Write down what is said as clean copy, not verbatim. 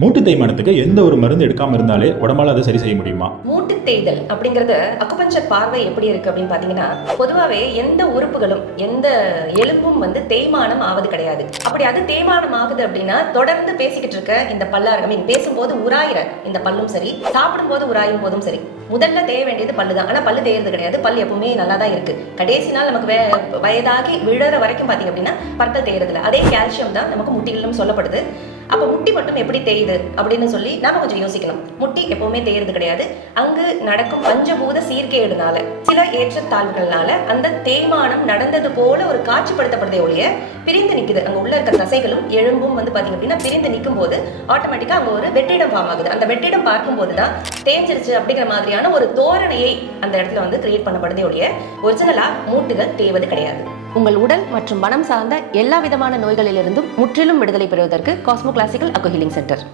மூட்டு தேய்மானத்துக்கு எந்த ஒரு மருந்து எடுக்காம இருந்தாலே உடம்பால அதை சரி செய்ய முடியுமா? மூட்டு தேய்தல் அப்படிங்கிறது அக்குபஞ்சர் பார்வை எப்படி இருக்கு அப்படின்னு பாத்தீங்கன்னா, பொதுவாகவே எந்த உறுப்புகளும் எந்த எலும்பும் தேய்மானம் ஆவது கிடையாது. அப்படி அது தேய்மானம் ஆகுது அப்படின்னா தொடர்ந்து பேசிக்கிட்டு இருக்க இந்த பல்லாரகம் பேசும்போது உராயிற இந்த பல்லும் சரி, சாப்பிடும் போது உராயும் போதும் சரி, முதல்ல தேய வேண்டியது பல்லு தான். ஆனா பல்லு தேயறது கிடையாது. பல் எப்பவுமே நல்லா தான் இருக்கு. கடைசி நாள் நமக்கு வயதாகி விழற வரைக்கும் பாத்தீங்க அப்படின்னா பற்கள் தேயறதில்ல. அதே கால்சியம் தான் நமக்கு முட்டிகளும் சொல்லப்படுது. அப்போ முட்டி மட்டும் எப்படி தேயுது அப்படின்னு சொல்லி நாம கொஞ்சம் யோசிக்கணும். முட்டி எப்பவுமே தேயறது கிடையாது. அங்கு நடக்கும் பஞ்சபூத சீர்கேடுனால, சில ஏற்றத்தாழ்வுகள்னால அந்த தேய்மானம் நடந்தது போல ஒரு காட்சிப்படுத்தப்படுதே ஒழிய பிரிந்து நிக்குது. அங்க உள்ள இருக்க தசைகளும் எலும்பும் பாத்தீங்க அப்படின்னா பிரிந்து நிற்கும் போது ஆட்டோமேட்டிக்கா அங்க ஒரு வெற்றிடம் ஃபார்ம் ஆகுது. அந்த வெற்றிடம் பார்க்கும் போதுதான் தேஞ்சிருச்சு அப்படிங்கிற மாதிரியான ஒரு தோரணையை அந்த இடத்துல கிரியேட் பண்ணப்படுதே ஒழிய ஒரிஜினலா மூட்டுகள் தேவது கிடையாது. உங்கள் உடல் மற்றும் மனம் சார்ந்த எல்லா விதமான நோய்களிலிருந்தும் முற்றிலும் விடுதலை பெறுவதற்கு காஸ்மோ கிளாசிக்கல் அக்கோ ஹீலிங் சென்டர்.